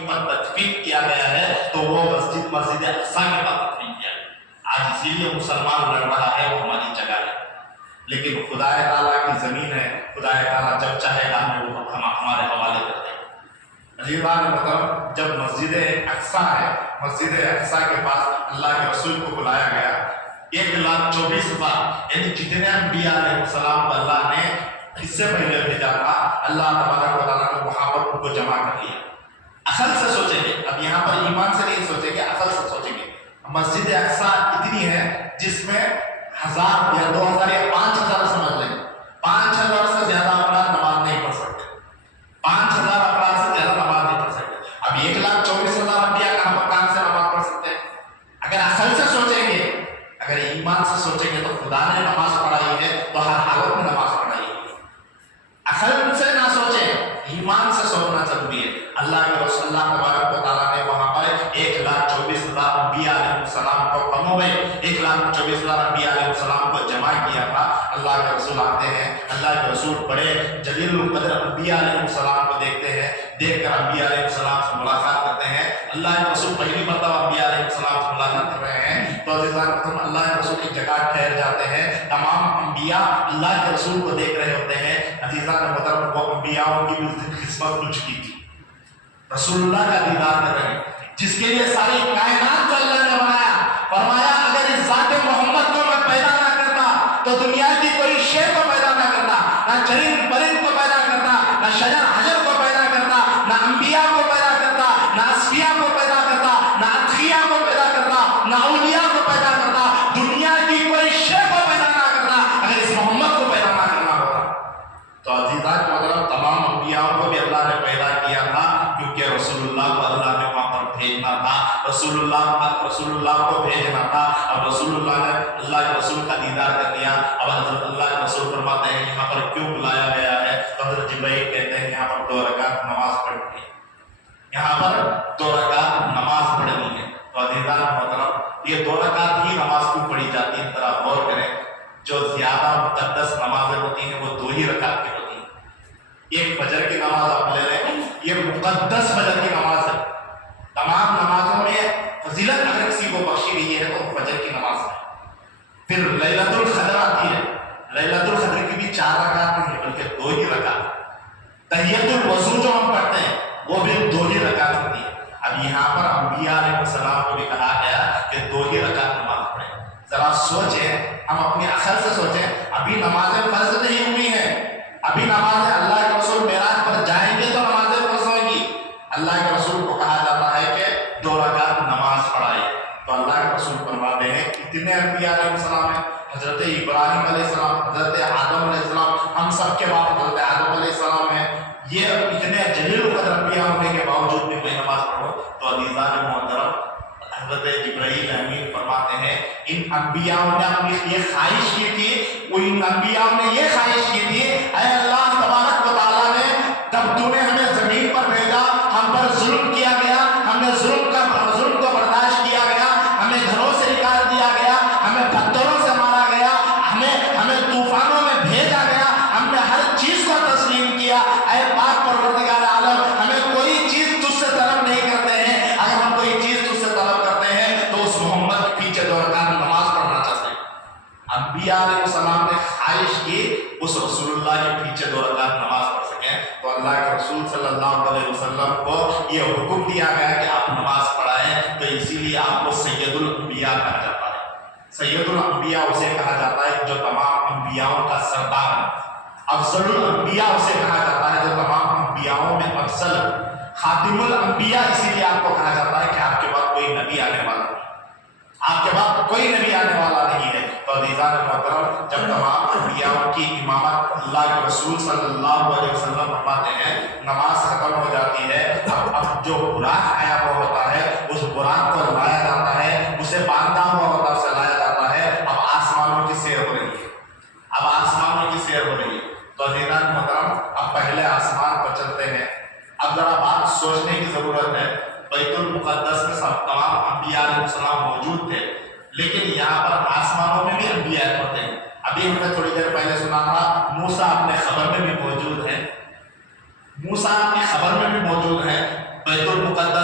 پر تدفین کیا گیا ہے تو وہ مسجد اقصی کے پاس تدفین کیا گیا۔ آج اسی لیے مسلمان لڑ رہا ہے وہ ہماری جگہ ہے، لیکن خدا تعالیٰ کی زمین ہے، خدا تعالیٰ جب چاہے گا ہم ہمارے حوالے کر دیں گے۔ عزیزان محترم، جب مسجد اقصی ہے، مسجد اقصی کے پاس اللہ کے رسول کو بلایا گیا، 1,24,000 یعنی جتنے انبیاء علیہ السلام کو اللہ نے اس سے پہلے بھیجا تھا، اللہ تبارک و تعالیٰ نے وہاں پر ان کو جمع کر لیا۔ اصل سے سوچیں گے، اب یہاں پر ایمان سے نہیں سوچیں گے، اصل سے سوچیں گے۔ مسجد اقصی اتنی ہے جس میں 1,000 یا 2,000 یا 5,000 سمجھ لیں، 5,000 سے زیادہ افراد نماز نہیں پڑھ سکتے، 5,000 افراد سے زیادہ نماز نہیں پڑھ سکتے۔ اب 1,24,000 انبیاء کہاں سے نماز پڑھ سکتے ہیں؟ اگر اصل سے سوچیں گے، اگر ایمان سے سوچیں گے تو خدا نے نماز پڑھائی ہے تو ہر حالت میں نماز پڑھائی ہے۔ اصل سے نہ سوچیں، ایمان سے سوچنا ضروری ہے۔ اللہ کے رسول اللہ تبارک و تعالیٰ نے وہاں پر 1,24,000 انبیاء علیہ السلام کو کمو میں 1,24,000 انبیاء علیہ السلام کو جمع کیا تھا۔ اللہ کے رسول آتے ہیں، اللہ کے رسول بڑے جلیل القدر انبیاء علیہ السلام کو دیکھتے ہیں، دیکھ کر انبیاء علیہ السلام سے ملاقات کرتے ہیں۔ اللہ کے رسول پہلی مرتبہ انبیاء علیہ السلام سے ملاقات کر رہے ہیں تو عزیزان محترم اللہ کے رسول کی جگہ ٹھہر جاتے ہیں۔ تمام انبیاء اللہ کے رسول کو دیکھ رہے ہوتے ہیں۔ عزیزان محترم وہ انبیاء کی بھی قسمت کھل چکی تھی، رسول اللہ کا دیدار کر رہے ہیں، جس کے لیے ساری کائنات کو اللہ نے بنایا۔ فرمایا اگر اس ذات محمد کو میں پیدا نہ کرتا تو دنیا کی کوئی شے کو پیدا نہ کرتا، نہ چرند پرند کو پیدا کرتا، نہ شجر حجر کو پیدا کرتا، نہ انبیاء کو پیدا کرتا، نہ اصفیاء کو پیدا کرتا، نہ اتقیاء کو پیدا کرتا، نہ اولیاء کو پیدا کرتا، دنیا کی کوئی شے کو پیدا نہ کرتا اگر اس محمد کو پیدا نہ کرنا ہوتا۔ تو عزیزان محترم تمام انبیاء کو بھی اللہ نے پیدا کیا تھا کیونکہ رسول اللہ کو اللہ نے وہاں پر بھیجنا تھا، رسول اللہ کو بھیجنا تھا۔ اب رسول اللہ نے اللہ کے رسول کا دیدار کر لیا۔ اب حضرت اللہ کے رسول فرماتے ہیں یہاں پر کیوں بلایا گیا ہے؟ تو حضرت جبرائیل کہتے ہیں یہاں پر 2 رکعت نماز پڑھنی ہے، یہاں پر 2 رکعت نماز پڑھنی ہے۔ تو عزیزان محترم یہ 2 رکعت ہی نماز کیوں پڑھی جاتی ہے؟ ذرا غور کریں، جو زیادہ مقدس نمازیں ہوتی ہیں وہ 2 ہی رکعت کی ہوتی ہیں۔ ایک فجر کی نماز آپ لے لیں، یہ مقدس فجر کی نماز ہے، تمام نمازوں میں فضیلت اگر کسی کو بخشی گئی ہے تو فجر کی نماز ہے۔ پھر لیلۃ القدر آتی ہے، لیلۃ القدر کی بھی 4 رکعت نہیں بلکہ 2 ہی رکعت۔ تحیۃ الوضو جو ہم پڑھتے ہیں وہ بھی 2 ہی رکعت ہوتی ہے۔ اب یہاں پر انبیاء علیہ السلام کو بھی کہا گیا کہ 2 ہی رکعت نماز پڑھیں۔ ذرا سوچیں، ہم اپنی عقل سے سوچیں، ابھی نمازیں فرض نہیں ہوئی ہیں، ابھی نمازیں اللہ کے رسول معراج پر جائیں گے تو نمازیں فرض ہوئیں گی۔ اللہ کے رسول کو کہا جاتا ہے کہ 2 رکعت نماز پڑھائے تو اللہ کے رسول فرماتے ہیں کتنے انبیاء علیہ السلام ہیں؟ حضرت ابراہیم علیہ السلام، حضرت آدم علیہ السلام، ہم سب کے بعد حضرت آدم علیہ السلام ہیں۔ یہ اتنے جلیل القدر انبیاء ہونے کے باوجود بھی میں نماز پڑھوں تو عزیزان محترم حضرت جبرائیل امین فرماتے ہیں ان انبیاء نے اپنی یہ خواہش کی تھی، ان انبیاء نے یہ خواہش کی تھی اے اللہ تبارک و تعالیٰ نے جب تو نے ہمیں زمین پر بھیجا، ہم پر ظلم کیا گیا، ہم نے ظلم کو برداشت کیا گیا، ہمیں گھروں سے نکال دیا گیا، ہمیں پتھروں سے مارا گیا، ہمیں طوفانوں میں بھیجا گیا، ہم نے ہر چیز کو تسلیم کیا۔ اے پاک پروردگار عالم ہمیں کوئی چیز تجھ سے طلب نہیں کرتے ہیں، اگر ہم کوئی چیز تجھ سے طلب کرتے ہیں تو اس محمد کے پیچھے 2 رکعت نماز پڑھنا چاہتے ہیں۔ انبیاء علیہ السلام نے خواہش کی اس رسول اللہ کے پیچھے 2 رکعت نماز پڑھ سکیں تو اللہ کے رسول صلی اللہ علیہ وسلم کو یہ حکم دیا گیا کہ آپ نماز پڑھائیں، تو اسی لیے آپ کو سید الانبیاء کہا جاتا ہے۔ سید الانبیاء اسے کہا جاتا ہے جو تمام انبیاءوں کا سردار ہے۔ افضل الانبیاء اسے کہا جاتا ہے جو تمام انبیاءوں میں افضل ہے۔ خاتم الانبیاء اسی لیے آپ کو کہا جاتا ہے کہ آپ کے بعد کوئی نبی آنے والا نہیں، آپ کے بعد کوئی نبی آنے والا نہیں ہے۔ تو عزیزان محترم جب تمام انبیاء کی امامت اللہ کے رسول صلی اللہ علیہ وسلم فرماتے ہیں نماز ختم ہو جاتی ہے، اب جو براق آیا ہوا ہوتا ہے اس براق کو لایا جاتا ہے، اسے باندھا ہوا ہوتا ہے، اسے لایا جاتا ہے۔ اب آسمانوں کی سیر ہو رہی ہے، اب آسمانوں کی سیر ہو رہی ہے۔ تو عزیزان محترم اب پہلے آسمان پر چلتے ہیں۔ اب ذرا بات سوچنے کی ضرورت ہے، بیت المقدس میں سب تمام انبیاء علیہ السلام موجود تھے، لیکن یہاں پر آسمانوں میں بھی انبیاء ہوتے ہیں۔ ابھی ہم نے تھوڑی دیر پہلے سنا تھا موسیٰ اپنے خبر میں بھی موجود ہے، موسیٰ اپنی خبر میں بھی موجود ہے۔ بیت المقدس